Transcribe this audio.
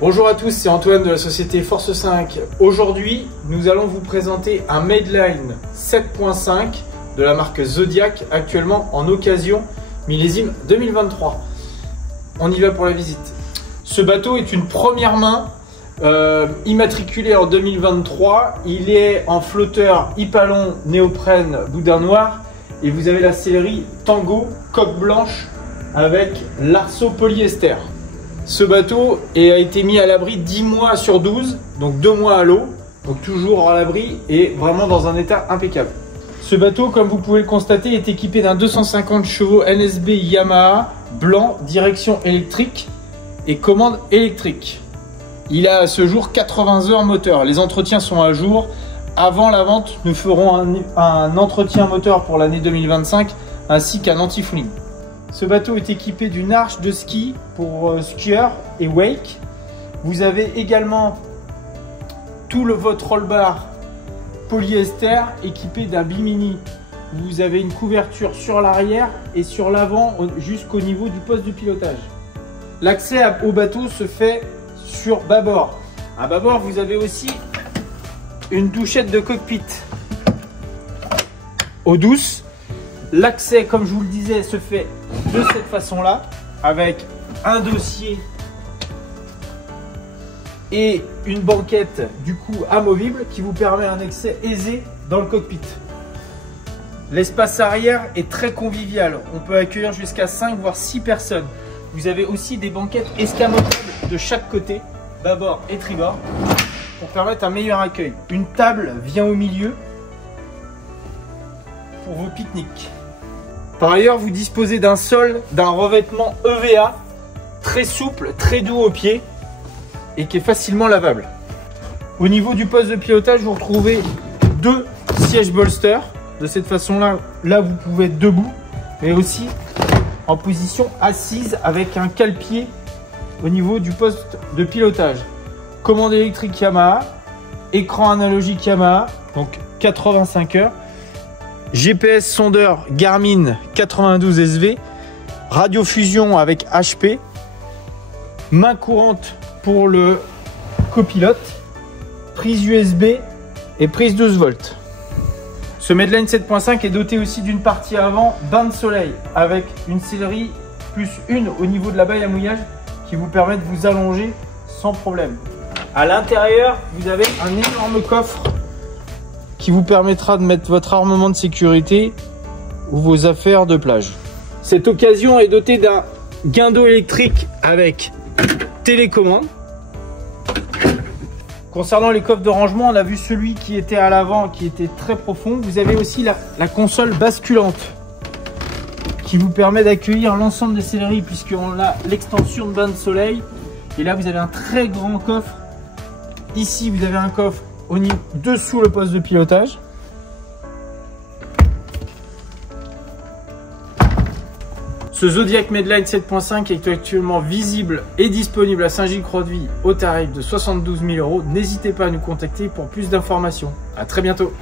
Bonjour à tous, c'est Antoine de la société Force 5. Aujourd'hui, nous allons vous présenter un Madeline 7.5 de la marque Zodiac, actuellement en occasion, millésime 2023. On y va pour la visite. Ce bateau est une première main, immatriculé en 2023. Il est en flotteur Hypalon néoprène boudin noir et vous avez la sellerie Tango coque blanche avec l'arceau polyester. Ce bateau a été mis à l'abri 10 mois sur 12, donc 2 mois à l'eau, donc toujours à l'abri et vraiment dans un état impeccable. Ce bateau, comme vous pouvez le constater, est équipé d'un 250 chevaux NSB Yamaha blanc, direction électrique et commande électrique. Il a à ce jour 80 heures moteur. Les entretiens sont à jour. Avant la vente, nous ferons un entretien moteur pour l'année 2025 ainsi qu'un anti-fouling. Ce bateau est équipé d'une arche de ski pour skieurs et wake. Vous avez également votre roll-bar polyester équipé d'un bimini. Vous avez une couverture sur l'arrière et sur l'avant jusqu'au niveau du poste de pilotage. L'accès au bateau se fait sur bâbord. À bâbord, vous avez aussi une douchette de cockpit eau douce. L'accès, comme je vous le disais, se fait de cette façon-là, avec un dossier et une banquette du coup amovible qui vous permet un accès aisé dans le cockpit. L'espace arrière est très convivial. On peut accueillir jusqu'à 5 voire 6 personnes. Vous avez aussi des banquettes escamotables de chaque côté, bâbord et tribord, pour permettre un meilleur accueil. Une table vient au milieu pour vos pique-niques. Par ailleurs, vous disposez d'un sol, d'un revêtement EVA très souple, très doux aux pieds et qui est facilement lavable. Au niveau du poste de pilotage, vous retrouvez 2 sièges bolster. De cette façon-là, vous pouvez être debout, mais aussi en position assise avec un cale-pied au niveau du poste de pilotage. Commande électrique Yamaha, écran analogique Yamaha, donc 85 heures. GPS sondeur Garmin 92 SV, radiofusion avec HP, main courante pour le copilote, prise USB et prise 12 volts. Ce Madeline 7.5 est doté aussi d'une partie avant bain de soleil avec une sellerie plus une au niveau de la baille à mouillage qui vous permet de vous allonger sans problème. À l'intérieur, vous avez un énorme coffre qui vous permettra de mettre votre armement de sécurité ou vos affaires de plage. Cette occasion est dotée d'un guindeau électrique avec télécommande. Concernant les coffres de rangement, on a vu celui qui était à l'avant qui était très profond. Vous avez aussi la console basculante qui vous permet d'accueillir l'ensemble des selleries puisqu'on a l'extension de bain de soleil. Et là, vous avez un très grand coffre. Ici, vous avez un coffre dessous le poste de pilotage. Ce Zodiac Madeline 7.5 est actuellement visible et disponible à Saint-Gilles-Croix-de-Vie au tarif de 72 000 €. N'hésitez pas à nous contacter pour plus d'informations. À très bientôt.